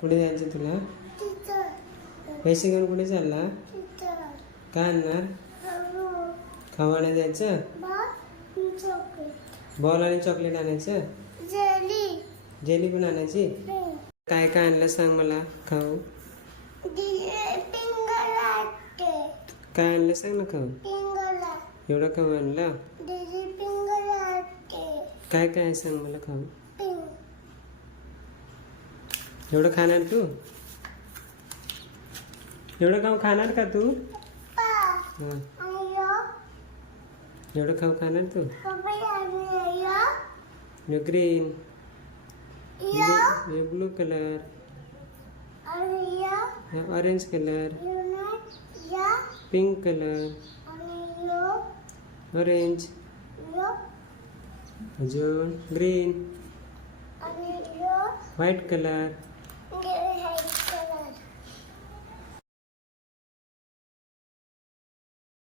कुठे जायचं तुला? पैसे घेऊन कुठे चालला? काय आणणार? खावायला जायचं? बॉल आणि चॉकलेट आणायचं? जेली जेली पण आणायची? काय काय आणलं सांग मला खाऊ. काय आणलं सांग ना खाऊ. एवढं खाऊ आणलं? काय काय सांग मला खाऊ. एवढं खाणार तू? एवढं खाऊ खाणार का तू? एवढं खाऊ खाणार तू? यो ग्रीन यो blue colour. Orange colour. Pink colour. Orange. अजून ग्रीन. White colour.